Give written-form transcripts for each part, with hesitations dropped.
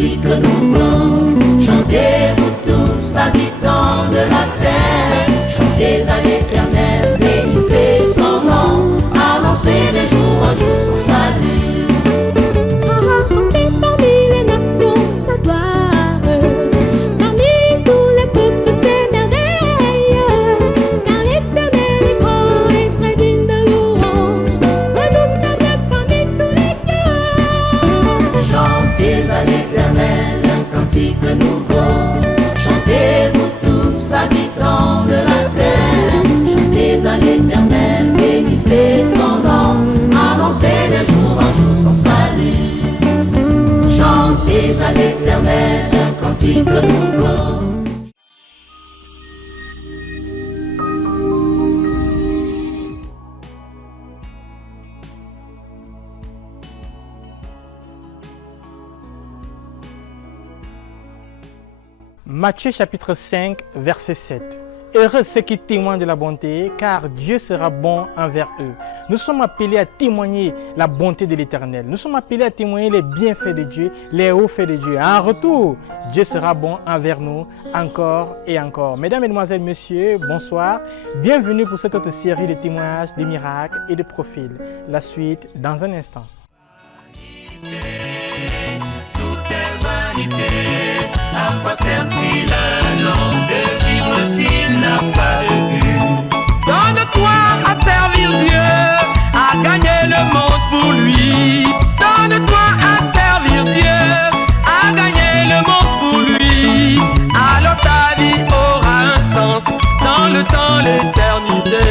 cantique nouveau. Chantez-vous tous, habitants de la terre, chantez à l'Éternel, bénissez son nom, annoncez de jour en jour son salut. Racontez parmi les nations sa gloire, parmi tous les peuples ses merveilles, car l'Éternel est grand et très digne de louange, redoutable parmi tous les dieux. Chantez à l'Éternel un cantique nouveau. Chantez-vous tous, habitants de la terre, chantez à l'Éternel, bénissez son nom, annoncez de jour en jour son salut. Chantez à l'Éternel un cantique nouveau. Matthieu chapitre 5, verset 7. Heureux ceux qui témoignent de la bonté, car Dieu sera bon envers eux. Nous sommes appelés à témoigner la bonté de l'Éternel. Nous sommes appelés à témoigner les bienfaits de Dieu, les hauts faits de Dieu. En retour, Dieu sera bon envers nous encore et encore. Mesdames, Mesdemoiselles, Messieurs, bonsoir. Bienvenue pour cette autre série de témoignages, de miracles et de profils. La suite dans un instant. Tout est vanité. À quoi sert-il un homme de vivre s'il n'a pas de but? Donne-toi à servir Dieu, à gagner le monde pour lui. Donne-toi à servir Dieu, à gagner le monde pour lui. Alors ta vie aura un sens dans le temps, l'éternité.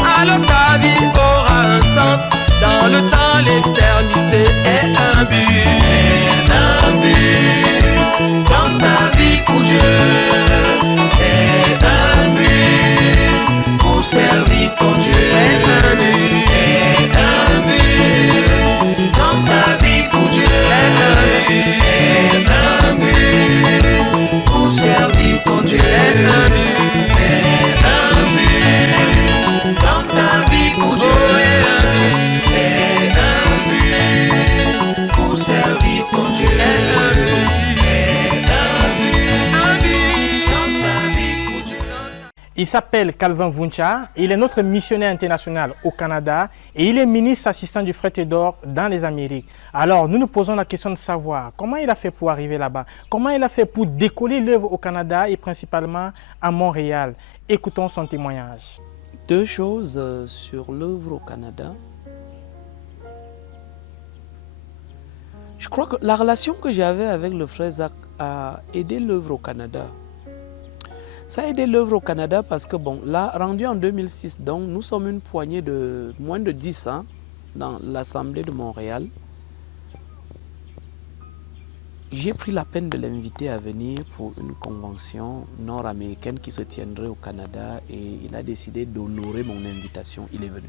Alors ta vie aura un sens dans le temps, l'éternité. Et un but, un but dans ta vie pour Dieu, et un but pour servir ton Dieu, et un but dans ta vie pour Dieu, et un but pour servir ton Dieu, et un but dans ta vie pour Dieu, et un but pour servir ton Dieu, et un but. Il s'appelle Calvin Vuncha, il est notre missionnaire international au Canada et il est ministre assistant du Frère Théodore dans les Amériques. Alors nous nous posons la question de savoir comment il a fait pour arriver là-bas, comment il a fait pour décoller l'œuvre au Canada et principalement à Montréal. Écoutons son témoignage. Deux choses sur l'œuvre au Canada. Je crois que la relation que j'avais avec le frère Zach a aidé l'œuvre au Canada. Ça a aidé l'œuvre au Canada parce que, bon, là, rendu en 2006, donc, nous sommes une poignée de moins de 10 ans dans l'Assemblée de Montréal. J'ai pris la peine de l'inviter à venir pour une convention nord-américaine qui se tiendrait au Canada et il a décidé d'honorer mon invitation. Il est venu.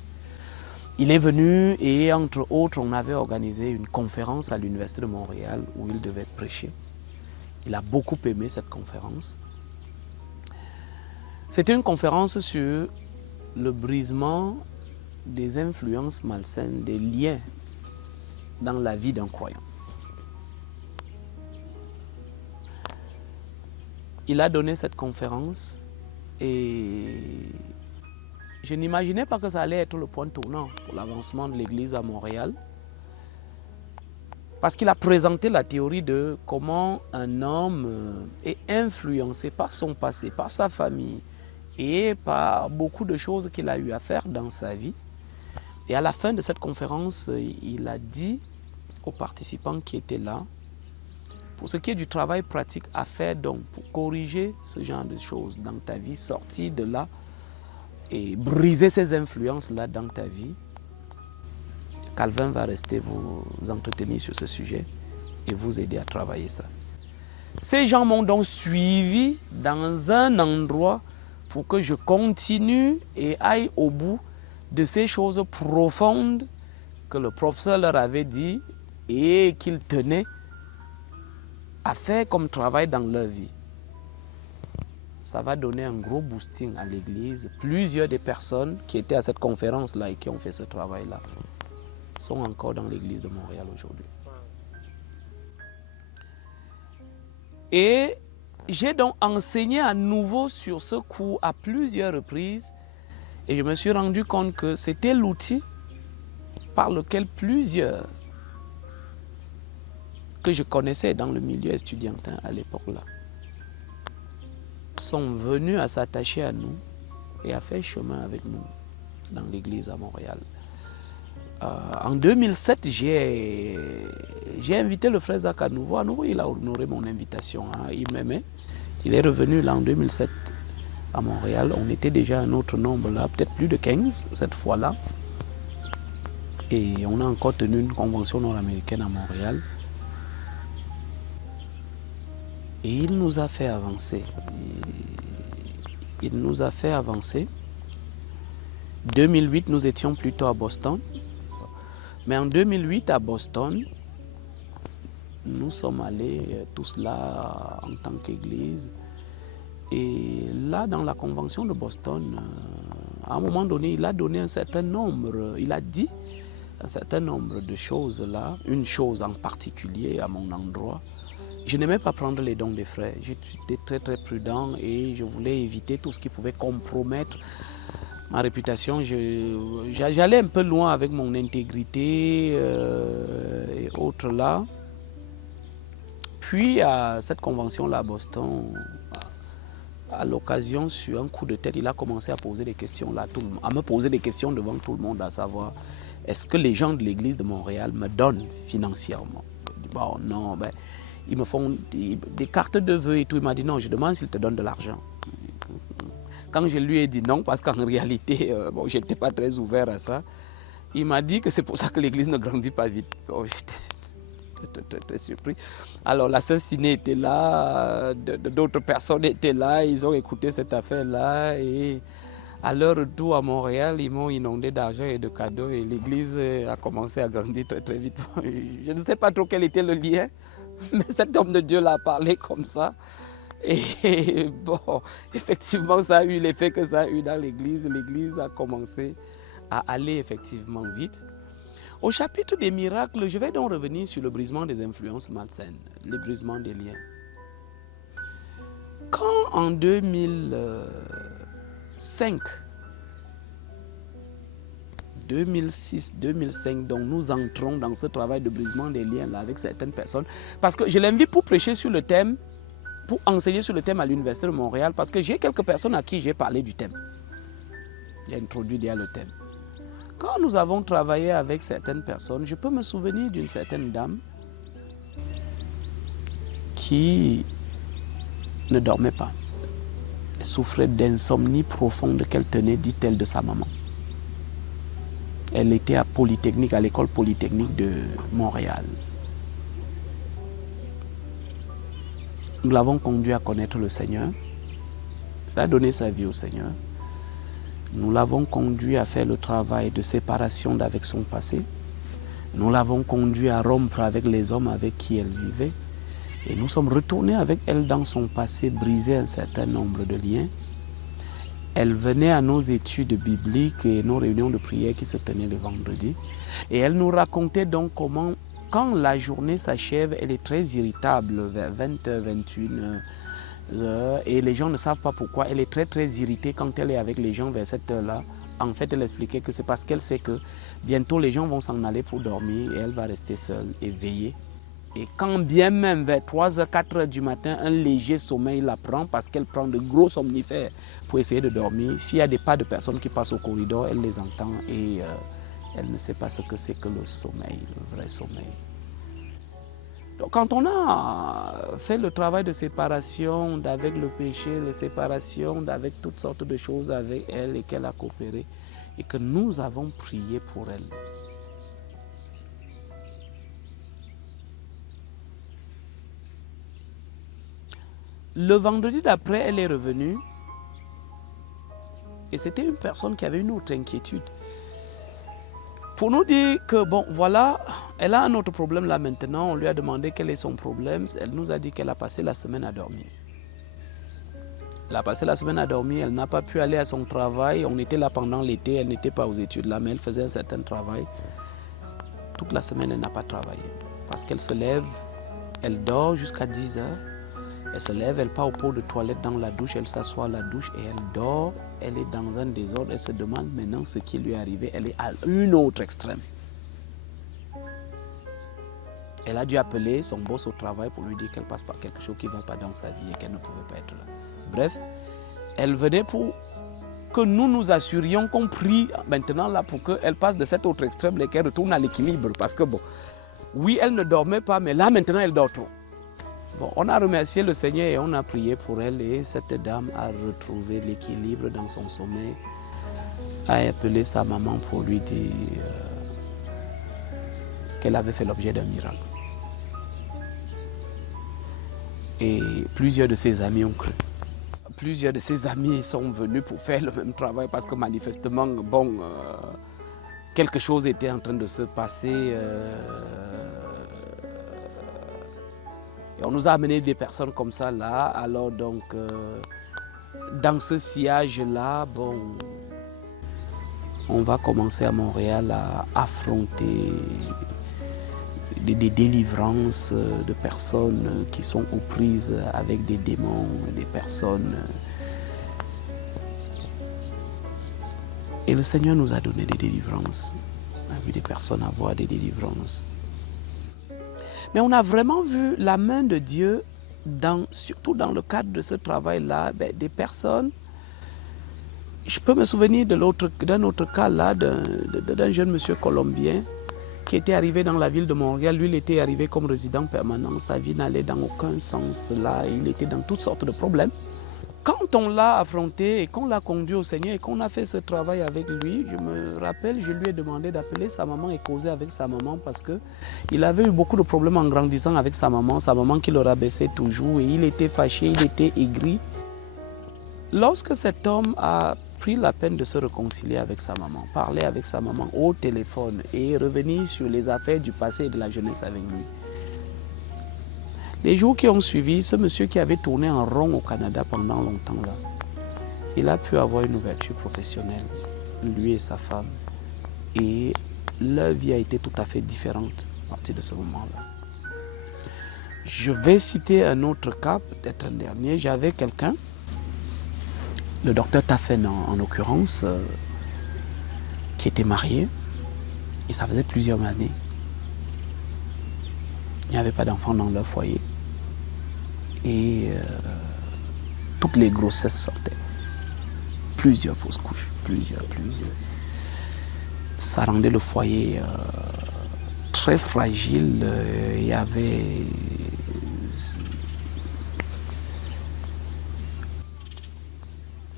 Il est venu et, entre autres, on avait organisé une conférence à l'Université de Montréal où il devait prêcher. Il a beaucoup aimé cette conférence. C'était une conférence sur le brisement des influences malsaines, des liens dans la vie d'un croyant. Il a donné cette conférence et je n'imaginais pas que ça allait être le point tournant pour l'avancement de l'Église à Montréal. Parce qu'il a présenté la théorie de comment un homme est influencé par son passé, par sa famille, et par beaucoup de choses qu'il a eu à faire dans sa vie. Et à la fin de cette conférence, il a dit aux participants qui étaient là, pour ce qui est du travail pratique à faire donc pour corriger ce genre de choses dans ta vie, sortir de là et briser ces influences-là dans ta vie, Calvin va rester vous entretenir sur ce sujet et vous aider à travailler ça. Ces gens m'ont donc suivi dans un endroit pour que je continue et aille au bout de ces choses profondes que le professeur leur avait dit et qu'ils tenaient à faire comme travail dans leur vie. Ça va donner un gros boosting à l'église. Plusieurs des personnes qui étaient à cette conférence-là et qui ont fait ce travail-là sont encore dans l'église de Montréal aujourd'hui. Et j'ai donc enseigné à nouveau sur ce cours à plusieurs reprises. Et je me suis rendu compte que c'était l'outil par lequel plusieurs que je connaissais dans le milieu estudiantin à l'époque-là sont venus à s'attacher à nous et à faire chemin avec nous dans l'église à Montréal. En 2007, j'ai invité le frère Zach à nouveau. À nouveau, il a honoré mon invitation. Il m'aimait. Il est revenu là en 2007 à Montréal. On était déjà un autre nombre là, peut-être plus de 15 cette fois-là. Et on a encore tenu une convention nord-américaine à Montréal. Et il nous a fait avancer. Il nous a fait avancer. 2008, nous étions plutôt à Boston. Mais en 2008, à Boston, nous sommes allés tous là en tant qu'église. Et là, dans la convention de Boston, à un moment donné, il a donné un certain nombre, il a dit un certain nombre de choses là, une chose en particulier à mon endroit. Je n'aimais pas prendre les dons des frères. J'étais très très prudent et je voulais éviter tout ce qui pouvait compromettre ma réputation. J'allais un peu loin avec mon intégrité et autres là. Puis à cette convention-là à Boston, à l'occasion, sur un coup de tête, il a commencé à poser des questions là, à me poser des questions devant tout le monde, à savoir, est-ce que les gens de l'église de Montréal me donnent financièrement? Bon, non, ben, ils me font des cartes de vœux et tout. Il m'a dit non, je demande s'ils te donnent de l'argent. Quand je lui ai dit non, parce qu'en réalité, bon, je n'étais pas très ouvert à ça, il m'a dit que c'est pour ça que l'église ne grandit pas vite. Bon, j'étais très surpris. Alors la sœur Siné était là, d'autres personnes étaient là, ils ont écouté cette affaire-là et à leur retour à Montréal, ils m'ont inondé d'argent et de cadeaux et l'église a commencé à grandir très très vite. Je ne sais pas trop quel était le lien, mais cet homme de Dieu l'a parlé comme ça. Et bon, effectivement, ça a eu l'effet que ça a eu dans l'église. L'église a commencé à aller effectivement vite. Au chapitre des miracles, je vais donc revenir sur le brisement des influences malsaines, le brisement des liens. Quand en 2005, 2006, 2005, donc nous entrons dans ce travail de brisement des liens là avec certaines personnes, parce que je l'invite pour prêcher sur le thème, pour enseigner sur le thème à l'Université de Montréal, parce que j'ai quelques personnes à qui j'ai parlé du thème. J'ai introduit déjà le thème. Quand nous avons travaillé avec certaines personnes, je peux me souvenir d'une certaine dame qui ne dormait pas. Elle souffrait d'insomnie profonde qu'elle tenait, dit-elle, de sa maman. Elle était à Polytechnique, à l'école Polytechnique de Montréal. Nous l'avons conduit à connaître le Seigneur. Elle a donné sa vie au Seigneur. Nous l'avons conduit à faire le travail de séparation avec son passé. Nous l'avons conduit à rompre avec les hommes avec qui elle vivait. Et nous sommes retournés avec elle dans son passé, briser un certain nombre de liens. Elle venait à nos études bibliques et nos réunions de prière qui se tenaient le vendredi. Et elle nous racontait donc comment, quand la journée s'achève, elle est très irritable vers 20h, 21h. Et les gens ne savent pas pourquoi. Elle est très très irritée quand elle est avec les gens vers cette heure-là. En fait, elle expliquait que c'est parce qu'elle sait que bientôt les gens vont s'en aller pour dormir et elle va rester seule et veiller. Et quand bien même vers 3h, 4h du matin, un léger sommeil la prend parce qu'elle prend de gros somnifères pour essayer de dormir. S'il y a des pas de personnes qui passent au corridor, elle les entend et elle ne sait pas ce que c'est que le sommeil, le vrai sommeil. Donc, quand on a fait le travail de séparation avec le péché, la séparation avec toutes sortes de choses avec elle et qu'elle a coopéré et que nous avons prié pour elle. Le vendredi d'après, elle est revenue et c'était une personne qui avait une autre inquiétude. Pour nous dire que, bon, voilà, elle a un autre problème là maintenant. On lui a demandé quel est son problème. Elle nous a dit qu'elle a passé la semaine à dormir. Elle a passé la semaine à dormir. Elle n'a pas pu aller à son travail. On était là pendant l'été. Elle n'était pas aux études là, mais elle faisait un certain travail. Toute la semaine, elle n'a pas travaillé. Parce qu'elle se lève, elle dort jusqu'à 10h. Elle se lève, elle part au pot de toilette dans la douche, elle s'assoit à la douche et elle dort. Elle est dans un désordre, elle se demande maintenant ce qui lui est arrivé. Elle est à une autre extrême. Elle a dû appeler son boss au travail pour lui dire qu'elle passe par quelque chose qui ne va pas dans sa vie et qu'elle ne pouvait pas être là. Bref, elle venait pour que nous assurions qu'on prie maintenant là pour qu'elle passe de cet autre extrême et qu'elle retourne à l'équilibre. Parce que bon, oui, elle ne dormait pas, mais là maintenant elle dort trop. Bon, on a remercié le Seigneur et on a prié pour elle et cette dame a retrouvé l'équilibre dans son sommeil, a appelé sa maman pour lui dire qu'elle avait fait l'objet d'un miracle. Et plusieurs de ses amis ont cru. Plusieurs de ses amis sont venus pour faire le même travail parce que manifestement, bon, quelque chose était en train de se passer. Et on nous a amené des personnes comme ça là. Alors donc, dans ce sillage-là, bon, on va commencer à Montréal à affronter des délivrances de personnes qui sont aux prises avec des démons, des personnes. Et le Seigneur nous a donné des délivrances. On a vu des personnes avoir des délivrances. Mais on a vraiment vu la main de Dieu, surtout dans le cadre de ce travail-là, des personnes. Je peux me souvenir d'un autre cas là, d'un jeune monsieur colombien qui était arrivé dans la ville de Montréal. Lui, il était arrivé comme résident permanent. Sa vie n'allait dans aucun sens là. Il était dans toutes sortes de problèmes. Quand on l'a affronté et qu'on l'a conduit au Seigneur et qu'on a fait ce travail avec lui, je me rappelle, je lui ai demandé d'appeler sa maman et causer avec sa maman parce qu'il avait eu beaucoup de problèmes en grandissant avec sa maman qui le rabaissait toujours et il était fâché, il était aigri. Lorsque cet homme a pris la peine de se réconcilier avec sa maman, parler avec sa maman au téléphone et revenir sur les affaires du passé et de la jeunesse avec lui, les jours qui ont suivi, ce monsieur qui avait tourné en rond au Canada pendant longtemps là, il a pu avoir une ouverture professionnelle, lui et sa femme, et leur vie a été tout à fait différente à partir de ce moment-là. Je vais citer un autre cas, peut-être un dernier. J'avais quelqu'un, le docteur Taffen en l'occurrence, qui était marié, et ça faisait plusieurs années. Il n'y avait pas d'enfants dans leur foyer. Et toutes les grossesses sortaient. Plusieurs fausses couches, plusieurs. Ça rendait le foyer très fragile. Il y avait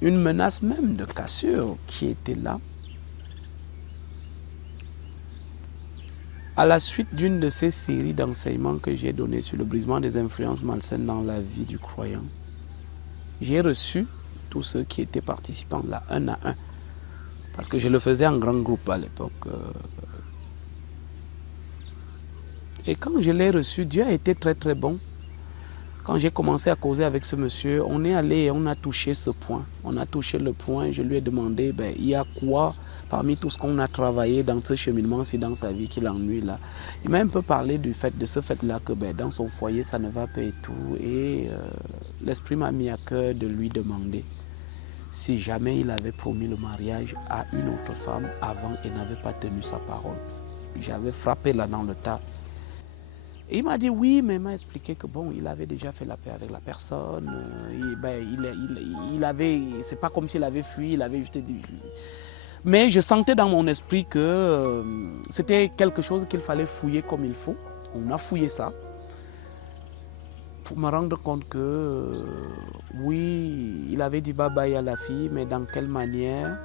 une menace même de cassure qui était là. À la suite d'une de ces séries d'enseignements que j'ai données sur le brisement des influences malsaines dans la vie du croyant, j'ai reçu tous ceux qui étaient participants là, un à un, parce que je le faisais en grand groupe à l'époque. Et quand je l'ai reçu, Dieu a été très très bon. Quand j'ai commencé à causer avec ce monsieur, on est allé et on a touché ce point. On a touché le point, je lui ai demandé, il y a quoi parmi tout ce qu'on a travaillé dans ce cheminement-ci, dans sa vie qui l'ennuie là. Il m'a un peu parlé de ce fait-là que dans son foyer, ça ne va pas et tout. Et l'Esprit m'a mis à cœur de lui demander si jamais il avait promis le mariage à une autre femme avant et n'avait pas tenu sa parole. J'avais frappé là dans le tas. Et il m'a dit oui, mais il m'a expliqué que bon, il avait déjà fait la paix avec la personne. C'est pas comme s'il avait fui, il avait juste dit. Mais je sentais dans mon esprit que c'était quelque chose qu'il fallait fouiller comme il faut. On a fouillé ça pour me rendre compte que oui, il avait dit bye bye à la fille, mais dans quelle manière?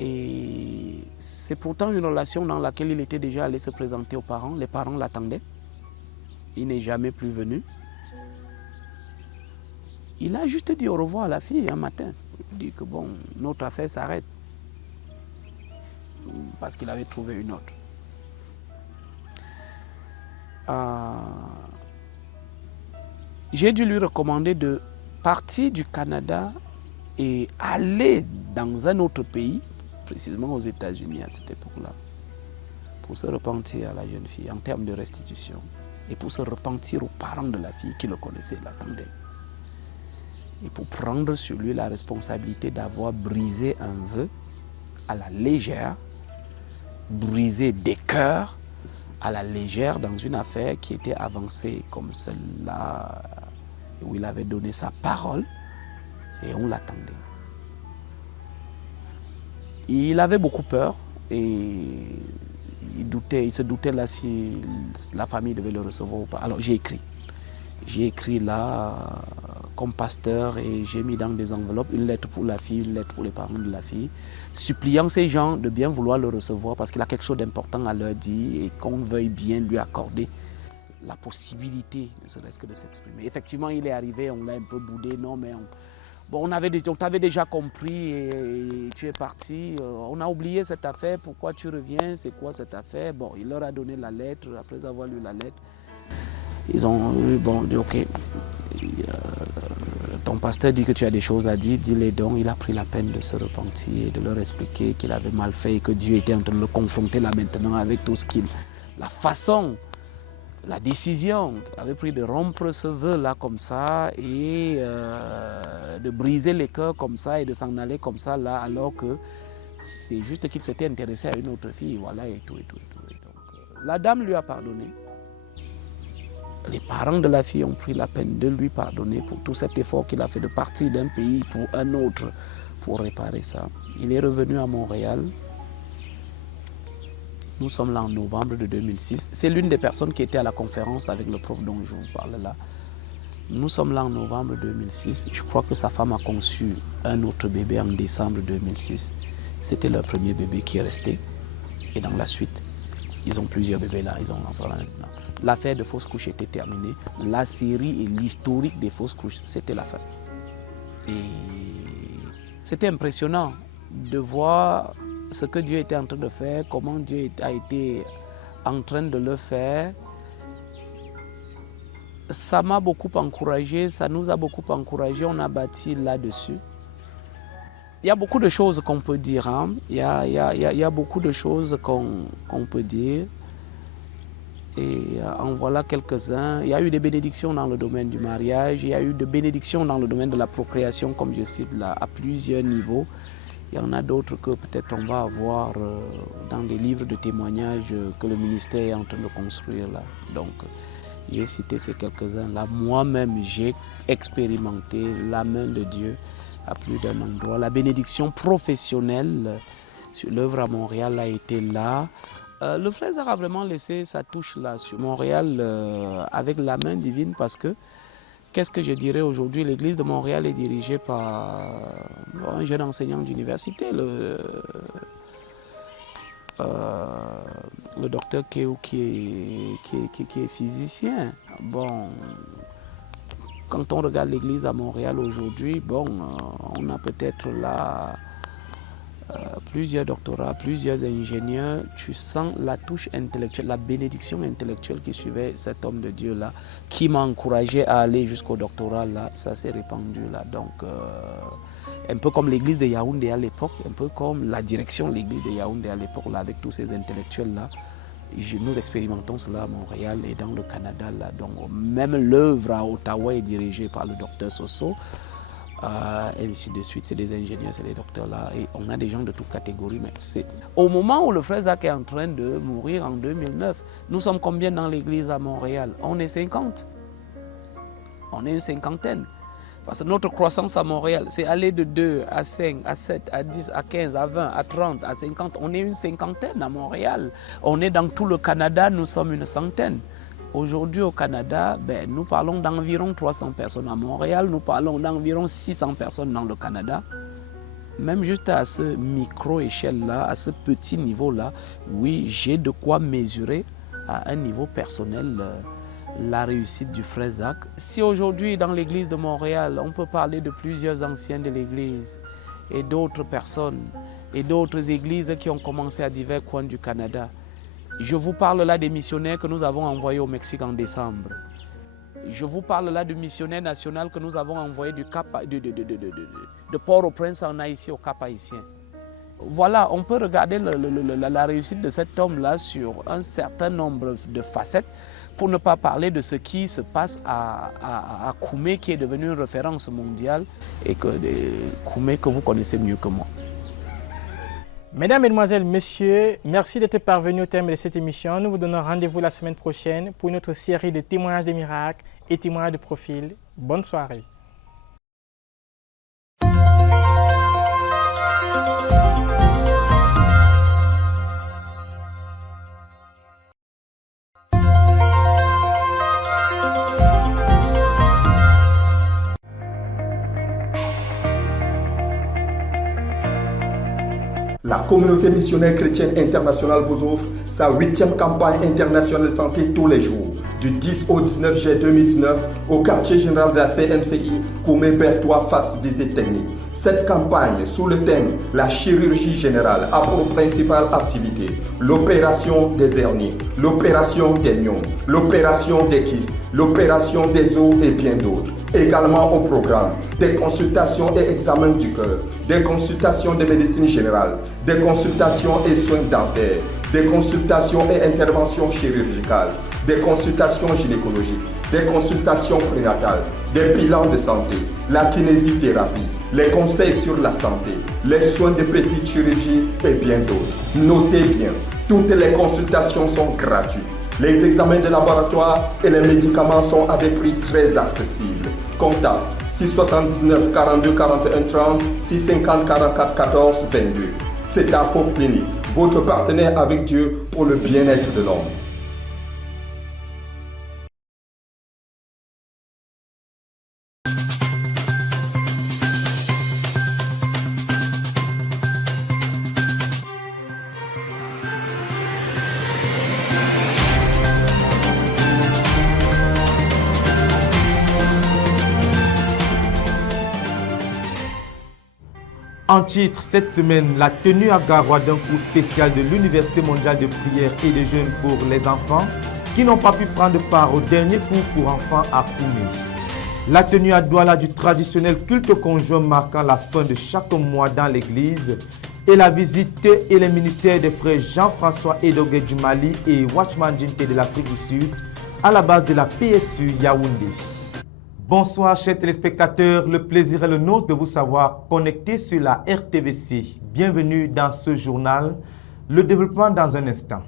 Et c'est pourtant une relation dans laquelle il était déjà allé se présenter aux parents. Les parents l'attendaient. Il n'est jamais plus venu. Il a juste dit au revoir à la fille un matin. Il dit que bon, notre affaire s'arrête. Parce qu'il avait trouvé une autre. J'ai dû lui recommander de partir du Canada et aller dans un autre pays, précisément aux États-Unis à cette époque-là, pour se repentir à la jeune fille en termes de restitution. et pour se repentir aux parents de la fille qui le connaissaient, l'attendaient. Et pour prendre sur lui la responsabilité d'avoir brisé un vœu à la légère, brisé des cœurs à la légère dans une affaire qui était avancée comme celle-là, où il avait donné sa parole et on l'attendait. Il avait beaucoup peur et il se doutait là si la famille devait le recevoir ou pas. Alors j'ai écrit là comme pasteur et j'ai mis dans des enveloppes une lettre pour la fille, une lettre pour les parents de la fille, suppliant ces gens de bien vouloir le recevoir parce qu'il a quelque chose d'important à leur dire et qu'on veuille bien lui accorder la possibilité, ne serait-ce que de s'exprimer. Effectivement, il est arrivé, on l'a un peu boudé, non mais on t'avait déjà compris et tu es parti. On a oublié cette affaire, pourquoi tu reviens, c'est quoi cette affaire? Bon, il leur a donné la lettre, après avoir lu la lettre, ils ont dit ok, ton pasteur dit que tu as des choses à dire, dis-les donc. Il a pris la peine de se repentir et de leur expliquer qu'il avait mal fait et que Dieu était en train de le confronter là maintenant avec tout ce la façon, la décision qu'il avait pris de rompre ce vœu-là comme ça et de briser les cœurs comme ça et de s'en aller comme ça là, alors que c'est juste qu'il s'était intéressé à une autre fille, voilà, et tout. Donc, la dame lui a pardonné. Les parents de la fille ont pris la peine de lui pardonner pour tout cet effort qu'il a fait de partir d'un pays pour un autre pour réparer ça. Il est revenu à Montréal. Nous sommes là en novembre de 2006. C'est l'une des personnes qui était à la conférence avec le prof dont je vous parle là. Nous sommes là en novembre 2006. Je crois que sa femme a conçu un autre bébé en décembre 2006. C'était leur premier bébé qui est resté. Et dans la suite, ils ont plusieurs bébés là. Ils ont l'affaire de fausses couches était terminée. La série et l'historique des fausses couches, c'était la fin. Et c'était impressionnant de voir ce que Dieu était en train de faire, comment Dieu a été en train de le faire. Ça m'a beaucoup encouragé, ça nous a beaucoup encouragé, on a bâti là-dessus. Il y a beaucoup de choses qu'on peut dire, hein? Il y a beaucoup de choses qu'on peut dire. Et en voilà quelques-uns. Il y a eu des bénédictions dans le domaine du mariage, il y a eu des bénédictions dans le domaine de la procréation, comme je cite là, à plusieurs niveaux. Il y en a d'autres que peut-être on va avoir dans des livres de témoignages que le ministère est en train de construire là. Donc, j'ai cité ces quelques-uns là. Moi-même, j'ai expérimenté la main de Dieu à plus d'un endroit. La bénédiction professionnelle sur l'œuvre à Montréal a été là. Le frère Zach a vraiment laissé sa touche là sur Montréal avec la main divine parce que, qu'est-ce que je dirais aujourd'hui, l'église de Montréal est dirigée par un jeune enseignant d'université, le docteur Kéou qui est physicien. Bon, quand on regarde l'église à Montréal aujourd'hui, bon, on a peut-être là plusieurs doctorats, plusieurs ingénieurs. Tu sens la touche intellectuelle, la bénédiction intellectuelle qui suivait cet homme de Dieu là, qui m'a encouragé à aller jusqu'au doctorat là. Ça s'est répandu là. Donc, un peu comme l'église de Yaoundé à l'époque, un peu comme la direction de l'église de Yaoundé à l'époque là, avec tous ces intellectuels là. Nous expérimentons cela à Montréal et dans le Canada là. Donc, même l'œuvre à Ottawa est dirigée par le docteur Soso. Et ainsi de suite, c'est des ingénieurs, c'est des docteurs là, et on a des gens de toutes catégories, mais c'est au moment où le frère Zach est en train de mourir en 2009, nous sommes combien dans l'église à Montréal? On est 50, on est une cinquantaine, parce que notre croissance à Montréal, c'est aller de 2 à 5, à 7, à 10, à 15, à 20, à 30, à 50, on est une cinquantaine à Montréal, on est dans tout le Canada, nous sommes une centaine. Aujourd'hui au Canada, nous parlons d'environ 300 personnes à Montréal, nous parlons d'environ 600 personnes dans le Canada. Même juste à ce micro-échelle-là, à ce petit niveau-là, oui, j'ai de quoi mesurer à un niveau personnel la réussite du frère Zach. Si aujourd'hui dans l'église de Montréal, on peut parler de plusieurs anciens de l'église et d'autres personnes et d'autres églises qui ont commencé à divers coins du Canada, je vous parle là des missionnaires que nous avons envoyés au Mexique en décembre. Je vous parle là du missionnaire national que nous avons envoyé de Port-au-Prince en Haïti au Cap Haïtien. Voilà, on peut regarder la réussite de cet homme-là sur un certain nombre de facettes pour ne pas parler de ce qui se passe à Koumé, qui est devenu une référence mondiale, et Koumé que vous connaissez mieux que moi. Mesdames, Mesdemoiselles, Messieurs, merci d'être parvenus au terme de cette émission. Nous vous donnons rendez-vous la semaine prochaine pour une autre série de témoignages de miracles et témoignages de profil. Bonne soirée. La communauté missionnaire chrétienne internationale vous offre sa 8e campagne internationale de santé tous les jours, du 10 au 19 juillet 2019 au quartier général de la CMCI, Koumé-Bertois, face visite technique. Cette campagne, sous le thème « La chirurgie générale », a pour principale activité l'opération des hernies, l'opération des myoses, l'opération des kystes, l'opération des os et bien d'autres. Également au programme, des consultations et examens du cœur, des consultations de médecine générale, des consultations et soins dentaires, des consultations et interventions chirurgicales, des consultations gynécologiques, des consultations prénatales, des bilans de santé, la kinésithérapie, les conseils sur la santé, les soins de petite chirurgie et bien d'autres. Notez bien, toutes les consultations sont gratuites. Les examens de laboratoire et les médicaments sont à des prix très accessibles. Contact 679 42 41 30 650 44 14 22. C'est Hope Clinic, votre partenaire avec Dieu pour le bien-être de l'homme. En titre, cette semaine, la tenue à Garoua d'un cours spécial de l'Université mondiale de prière et de jeûne pour les enfants qui n'ont pas pu prendre part au dernier cours pour enfants à Koumé. La tenue à Douala du traditionnel culte conjoint marquant la fin de chaque mois dans l'église et la visite et les ministères des frères Jean-François Edogué du Mali et Watchman Jinte de l'Afrique du Sud à la base de la PSU Yaoundé. Bonsoir chers téléspectateurs, le plaisir est le nôtre de vous savoir connectés sur la RTVC. Bienvenue dans ce journal, le développement dans un instant.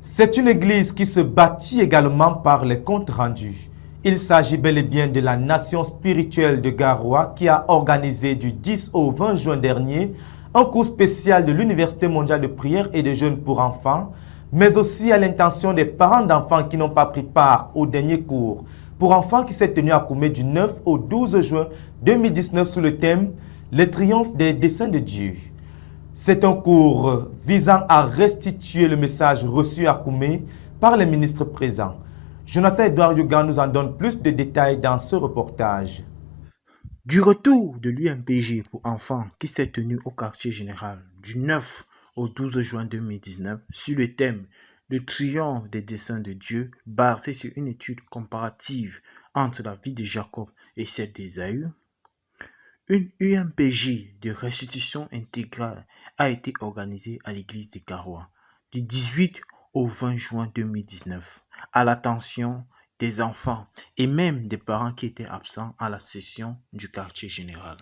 C'est une église qui se bâtit également par les comptes rendus. Il s'agit bel et bien de la Nation spirituelle de Garoua qui a organisé du 10 au 20 juin dernier un cours spécial de l'Université mondiale de prière et de jeûne pour enfants, mais aussi à l'intention des parents d'enfants qui n'ont pas pris part au dernier cours pour enfants qui s'est tenu à Koumé du 9 au 12 juin 2019 sous le thème « Les triomphes des desseins de Dieu ». C'est un cours visant à restituer le message reçu à Koumé par les ministres présents. Jonathan Edouard Yugan nous en donne plus de détails dans ce reportage. Du retour de l'UMPG pour enfants qui s'est tenu au quartier général du 9 au 12 juin 2019 sur le thème « Le triomphe des desseins de Dieu » basé sur une étude comparative entre la vie de Jacob et celle d'Ésaü, une UMPG de restitution intégrale a été organisée à l'église de Garoua du 18 au 20 juin 2019 à l'attention des enfants et même des parents qui étaient absents à la session du quartier général.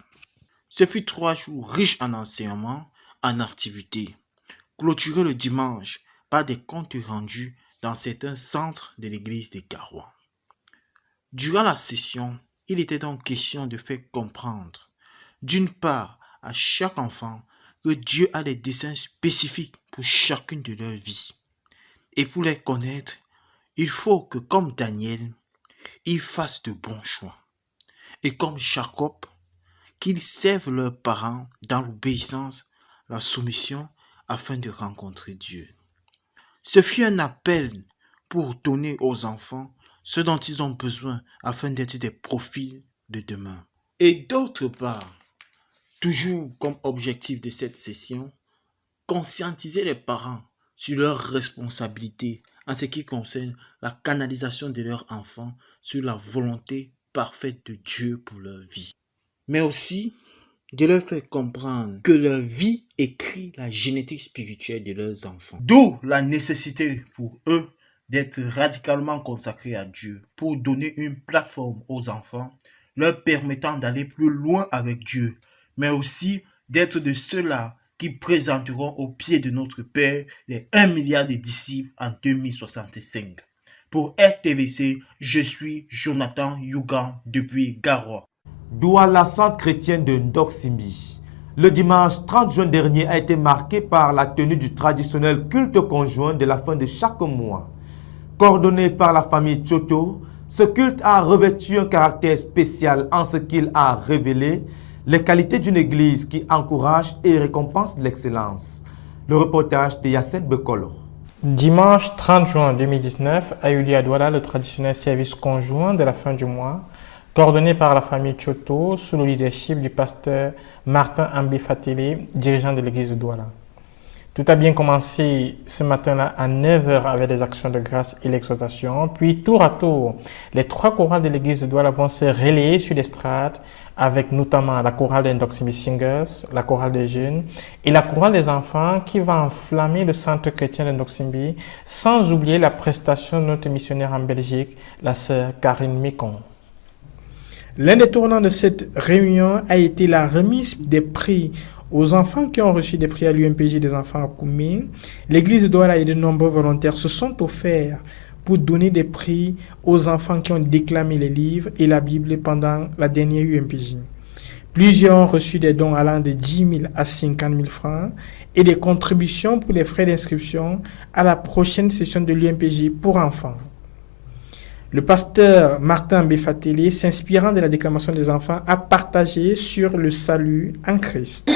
Ce fut 3 jours riches en enseignements, en activités, clôturés le dimanche par des comptes rendus dans certains centres de l'église de Garoua. Durant la session, il était donc question de faire comprendre, d'une part, à chaque enfant que Dieu a des desseins spécifiques pour chacune de leurs vies. Et pour les connaître, il faut que, comme Daniel, ils fassent de bons choix. Et comme Jacob, qu'ils servent leurs parents dans l'obéissance, la soumission, afin de rencontrer Dieu. Ce fut un appel pour donner aux enfants ce dont ils ont besoin afin d'être des profils de demain. Et d'autre part, toujours comme objectif de cette session, conscientiser les parents sur leurs responsabilités en ce qui concerne la canalisation de leurs enfants sur la volonté parfaite de Dieu pour leur vie. Mais aussi de leur faire comprendre que leur vie écrit la génétique spirituelle de leurs enfants. D'où la nécessité pour eux d'être radicalement consacrés à Dieu pour donner une plateforme aux enfants, leur permettant d'aller plus loin avec Dieu, mais aussi d'être de ceux-là qui présenteront au pied de notre Père les 1 milliard de disciples en 2065. Pour RTVC, je suis Jonathan Yugan depuis Garoua. Douala, centre chrétien de Ndoksimbi. Le dimanche 30 juin dernier a été marqué par la tenue du traditionnel culte conjoint de la fin de chaque mois. Coordonné par la famille Choto, ce culte a revêtu un caractère spécial en ce qu'il a révélé les qualités d'une église qui encourage et récompense l'excellence. Le reportage de Yacine Bekolo. Dimanche 30 juin 2019 a eu lieu à Douala le traditionnel service conjoint de la fin du mois, coordonné par la famille Choto sous le leadership du pasteur Martin Ambifatele, dirigeant de l'église de Douala. Tout a bien commencé ce matin-là à 9h avec des actions de grâce et l'exhortation. Puis tour à tour, les 3 chorales de l'église de Douala vont se relayer sur l'estrade avec notamment la chorale des Ndoksimbi Singers, la chorale des jeunes et la chorale des enfants qui va enflammer le centre chrétien de Ndoksimbi, sans oublier la prestation de notre missionnaire en Belgique, la sœur Karine Mekong. L'un des tournants de cette réunion a été la remise des prix aux enfants qui ont reçu des prix à l'UMPJ des enfants à Koumé. L'église de Douala et de nombreux volontaires se sont offerts pour donner des prix aux enfants qui ont déclamé les livres et la Bible pendant la dernière UMPJ. Plusieurs ont reçu des dons allant de 10 000 à 50 000 francs et des contributions pour les frais d'inscription à la prochaine session de l'UMPJ pour enfants. Le pasteur Martin Befatele, s'inspirant de la déclamation des enfants, a partagé sur le salut en Christ.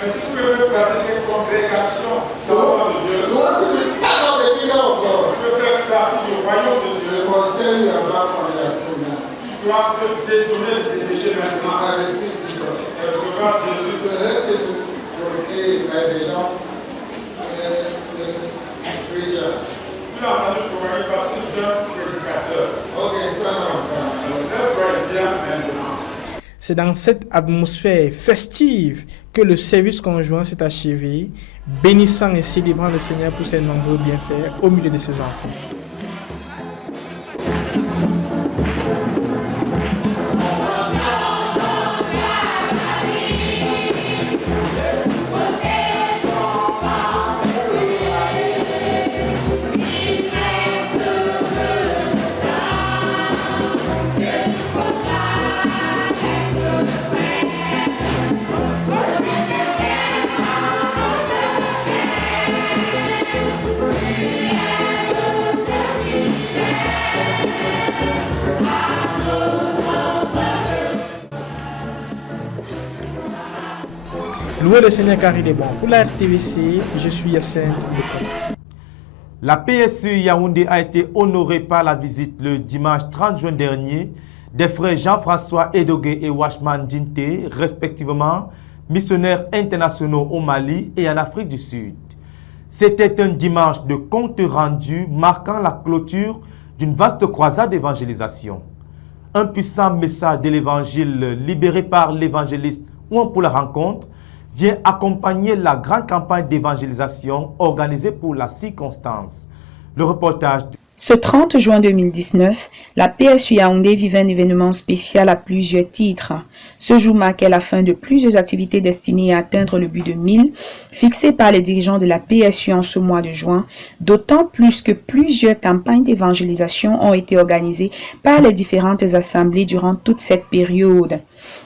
Mais si tu veux garder cette congrégation dans le nom de Dieu, tu veux faire partie du royaume de Dieu, tu dois te détourner de tes péchés maintenant et recevoir Jésus. Tu as entendu programmer parce que tu es un prédicateur. Le vrai vient maintenant. C'est dans cette atmosphère festive que le service conjoint s'est achevé, bénissant et célébrant le Seigneur pour ses nombreux bienfaits au milieu de ses enfants. Louez le Seigneur car il est bon. Pour la RTVC, je suis Yacine Bekolo. La PSU Yaoundé a été honorée par la visite le dimanche 30 juin dernier des frères Jean-François Edogué et Washman Dinte, respectivement missionnaires internationaux au Mali et en Afrique du Sud. C'était un dimanche de compte rendu marquant la clôture d'une vaste croisade d'évangélisation. Un puissant message de l'évangile libéré par l'évangéliste Ouan pour la rencontre vient accompagner la grande campagne d'évangélisation organisée pour la circonstance. Le reportage. Ce 30 juin 2019, la PSU Yaoundé vivait un événement spécial à plusieurs titres. Ce jour marquait la fin de plusieurs activités destinées à atteindre le but de 1000, fixé par les dirigeants de la PSU en ce mois de juin, d'autant plus que plusieurs campagnes d'évangélisation ont été organisées par les différentes assemblées durant toute cette période.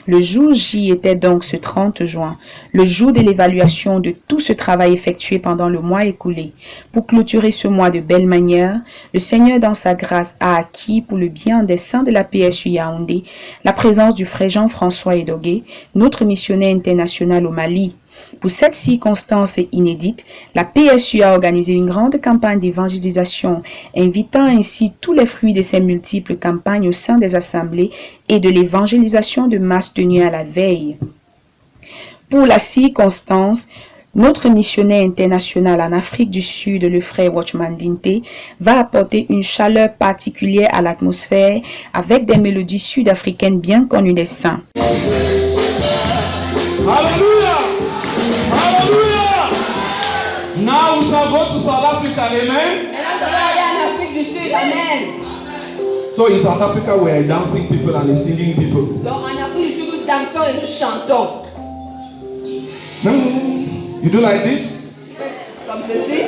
Le jour J était donc ce 30 juin, le jour de l'évaluation de tout ce travail effectué pendant le mois écoulé. Pour clôturer ce mois de belle manière, le Seigneur dans sa grâce a acquis pour le bien des saints de la PSU Yaoundé la présence du frère Jean-François Edogué, notre missionnaire international au Mali. Pour cette circonstance inédite, la PSU a organisé une grande campagne d'évangélisation, invitant ainsi tous les fruits de ses multiples campagnes au sein des assemblées et de l'évangélisation de masse tenue à la veille. Pour la circonstance, notre missionnaire international en Afrique du Sud, le frère Watchman Dinte, va apporter une chaleur particulière à l'atmosphère avec des mélodies sud-africaines bien connues des saints. Alléluia! Alléluia! Now we shall go to South Africa, amen? So in South Africa we are dancing people and singing people. Donc en Afrique du Sud, nous dansons et nous chantons. You do like this? Comme ceci.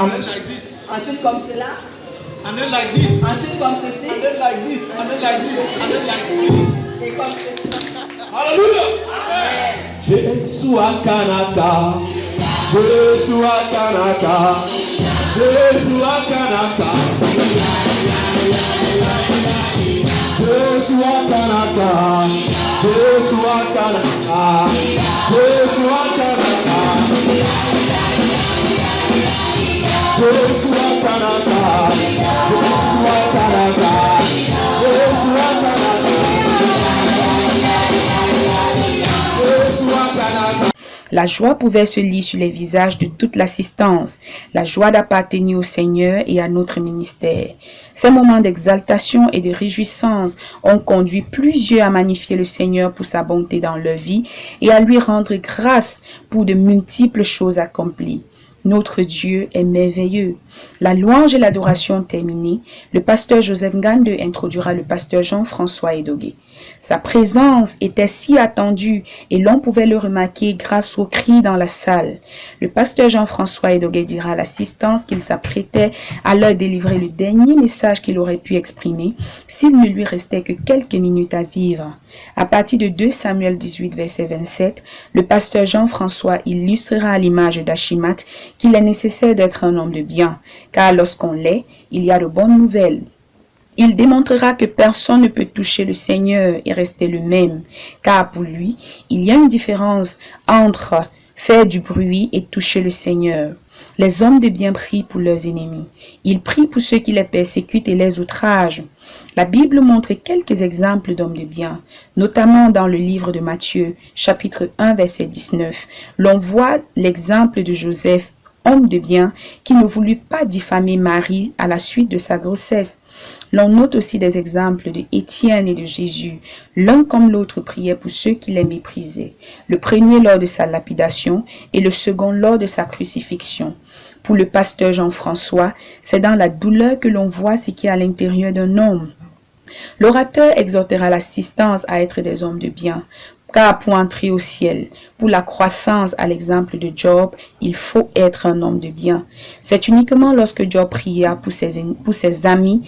And then like this. Ensuite comme cela. And then like this. Ensuite comme ceci. And then like this. And then like this. And then like this. Et comme ceci. Hallelujah! Jésus akanaka. Jésus akanaka. Jésus akanaka. Jésus akanaka. Jésus akanaka. Jésus akanaka. Jésus akanaka. Jésus akanaka. Jésus akanaka. La joie pouvait se lire sur les visages de toute l'assistance, la joie d'appartenir au Seigneur et à notre ministère. Ces moments d'exaltation et de réjouissance ont conduit plusieurs à magnifier le Seigneur pour sa bonté dans leur vie et à lui rendre grâce pour de multiples choses accomplies. Notre Dieu est merveilleux. La louange et l'adoration terminée, le pasteur Joseph Ngande introduira le pasteur Jean-François Edogué. Sa présence était si attendue et l'on pouvait le remarquer grâce aux cris dans la salle. Le pasteur Jean-François Edogué dira à l'assistance qu'il s'apprêtait à leur délivrer le dernier message qu'il aurait pu exprimer s'il ne lui restait que quelques minutes à vivre. À partir de 2 Samuel 18, verset 27, le pasteur Jean-François illustrera à l'image d'Achimat qu'il est nécessaire d'être un homme de bien, car lorsqu'on l'est, il y a de bonnes nouvelles. Il démontrera que personne ne peut toucher le Seigneur et rester le même, car pour lui, il y a une différence entre faire du bruit et toucher le Seigneur. Les hommes de bien prient pour leurs ennemis. Ils prient pour ceux qui les persécutent et les outragent. La Bible montre quelques exemples d'hommes de bien, notamment dans le livre de Matthieu, chapitre 1, verset 19. L'on voit l'exemple de Joseph, homme de bien, qui ne voulut pas diffamer Marie à la suite de sa grossesse. L'on note aussi des exemples de Étienne et de Jésus. L'un comme l'autre priait pour ceux qui les méprisaient. Le premier lors de sa lapidation et le second lors de sa crucifixion. Pour le pasteur Jean-François, c'est dans la douleur que l'on voit ce qui est à l'intérieur d'un homme. L'orateur exhortera l'assistance à être des hommes de bien, car pour entrer au ciel, pour la croissance à l'exemple de Job, il faut être un homme de bien. C'est uniquement lorsque Job pria pour ses amis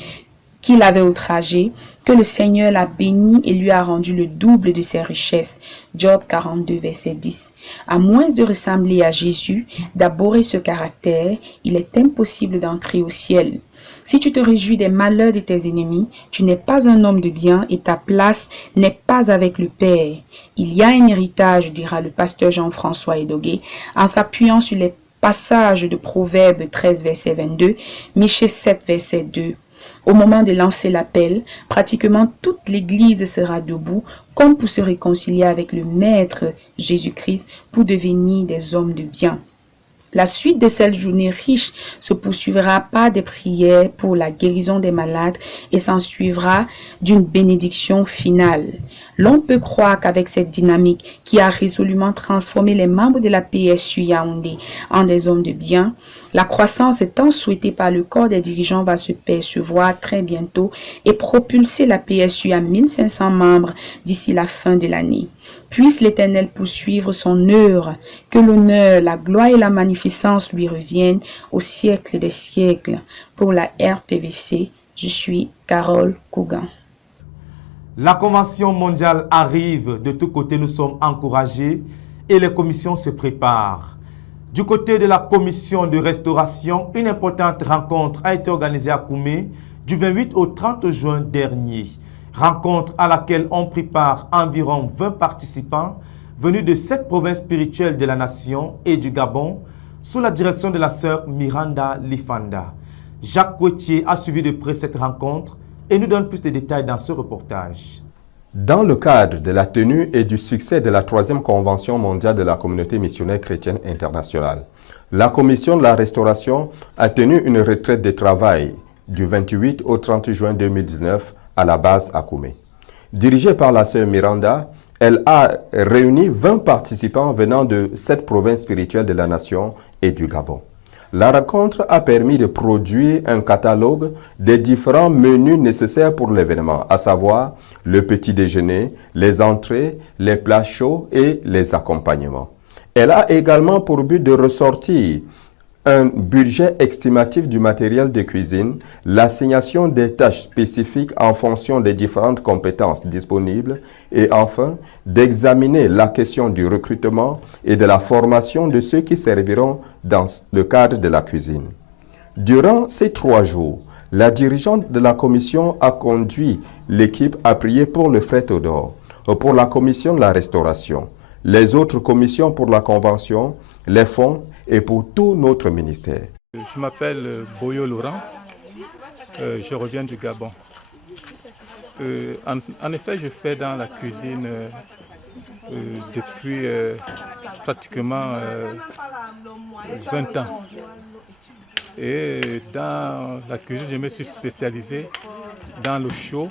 qu'il avait outragés que le Seigneur l'a béni et lui a rendu le double de ses richesses. Job 42, verset 10. À moins de ressembler à Jésus, d'aborer ce caractère, il est impossible d'entrer au ciel. Si tu te réjouis des malheurs de tes ennemis, tu n'es pas un homme de bien et ta place n'est pas avec le Père. Il y a un héritage, dira le pasteur Jean-François Edogué, en s'appuyant sur les passages de Proverbes 13, verset 22, Michée 7, verset 2. Au moment de lancer l'appel, pratiquement toute l'Église sera debout, comme pour se réconcilier avec le Maître Jésus-Christ pour devenir des hommes de bien. La suite de cette journée riche se poursuivra par des prières pour la guérison des malades et s'ensuivra d'une bénédiction finale. L'on peut croire qu'avec cette dynamique qui a résolument transformé les membres de la PSU Yaoundé en des hommes de bien, la croissance tant souhaitée par le corps des dirigeants va se percevoir très bientôt et propulser la PSU à 1500 membres d'ici la fin de l'année. Puisse l'Éternel poursuivre son œuvre, que l'honneur, la gloire et la magnificence lui reviennent au siècle des siècles. Pour la RTVC, je suis Carole Kougan. La Convention mondiale arrive, de tous côtés nous sommes encouragés et les commissions se préparent. Du côté de la commission de restauration, une importante rencontre a été organisée à Koumé du 28 au 30 juin dernier. Rencontre à laquelle ont pris part environ 20 participants venus de 7 provinces spirituelles de la nation et du Gabon, sous la direction de la sœur Miranda Lifanda. Jacques Coetier a suivi de près cette rencontre et nous donne plus de détails dans ce reportage. Dans le cadre de la tenue et du succès de la 3e Convention mondiale de la communauté missionnaire chrétienne internationale, la Commission de la Restauration a tenu une retraite de travail du 28 au 30 juin 2019 à la base à Koumé. Dirigée par la sœur Miranda, elle a réuni 20 participants venant de 7 provinces spirituelles de la nation et du Gabon. La rencontre a permis de produire un catalogue des différents menus nécessaires pour l'événement, à savoir le petit déjeuner, les entrées, les plats chauds et les accompagnements. Elle a également pour but de ressortir un budget estimatif du matériel de cuisine, l'assignation des tâches spécifiques en fonction des différentes compétences disponibles et enfin d'examiner la question du recrutement et de la formation de ceux qui serviront dans le cadre de la cuisine. Durant ces 3 jours, la dirigeante de la commission a conduit l'équipe à prier pour le Frère Théodore, pour la commission de la restauration, les autres commissions pour la convention, les fonds et pour tout notre ministère. Je m'appelle Boyo Laurent, je reviens du Gabon. En effet, je fais dans la cuisine depuis pratiquement 20 ans. Et dans la cuisine, je me suis spécialisé dans le chaud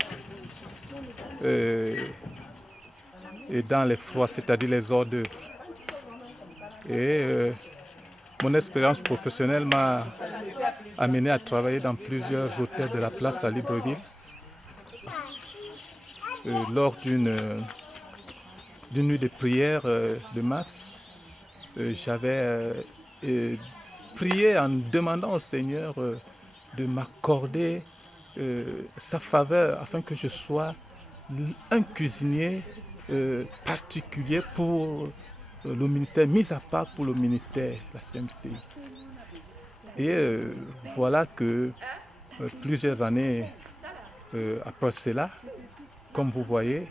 et dans les froids, c'est-à-dire les hors d'œuvre. Et mon expérience professionnelle m'a amené à travailler dans plusieurs hôtels de la place à Libreville. Lors d'une nuit de prière de masse, j'avais prié en demandant au Seigneur de m'accorder sa faveur afin que je sois un cuisinier particulier pour le ministère, mis à part pour le ministère, la CMCI. Et voilà que plusieurs années après cela, comme vous voyez,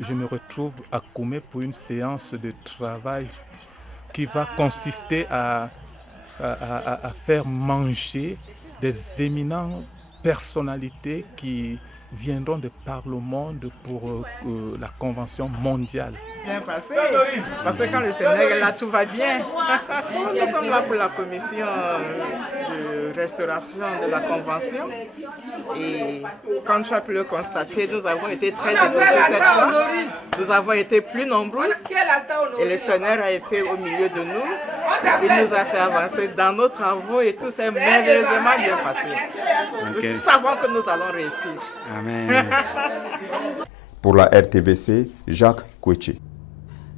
je me retrouve à Koumé pour une séance de travail qui va consister à faire manger des éminentes personnalités qui viendront de par le monde pour la Convention mondiale. Bien passé, parce que quand le Seigneur est là, tout va bien. Nous sommes là pour la commission de restauration de la Convention. Et comme tu as pu le constater, nous avons été très étoffés cette fois. Nous avons été plus nombreux et le Seigneur a été au milieu de nous. Il nous a fait avancer dans nos travaux et tout s'est merveilleusement bien passé. Nous savons que nous allons réussir. Amen. Pour la RTVC, Jacques Coetier.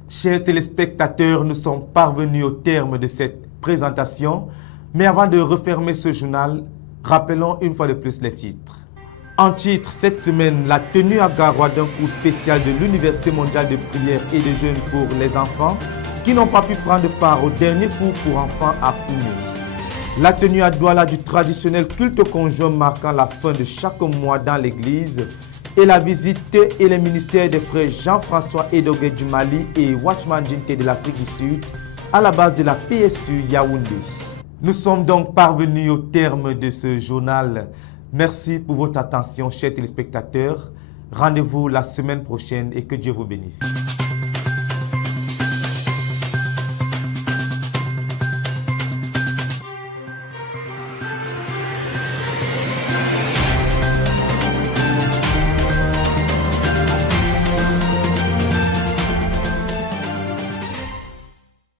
Chers téléspectateurs, nous sommes parvenus au terme de cette présentation. Mais avant de refermer ce journal, rappelons une fois de plus les titres. En titre, cette semaine, la tenue à Garoua d'un cours spécial de l'Université mondiale de prière et de jeûne pour les enfants qui n'ont pas pu prendre part au dernier cours pour enfants à Koumé. La tenue à Douala du traditionnel culte conjoint marquant la fin de chaque mois dans l'église et la visite et les ministères des frères Jean-François Edogué du Mali et Watchman Jinte de l'Afrique du Sud à la base de la PSU Yaoundé. Nous sommes donc parvenus au terme de ce journal. Merci pour votre attention, chers téléspectateurs. Rendez-vous la semaine prochaine et que Dieu vous bénisse.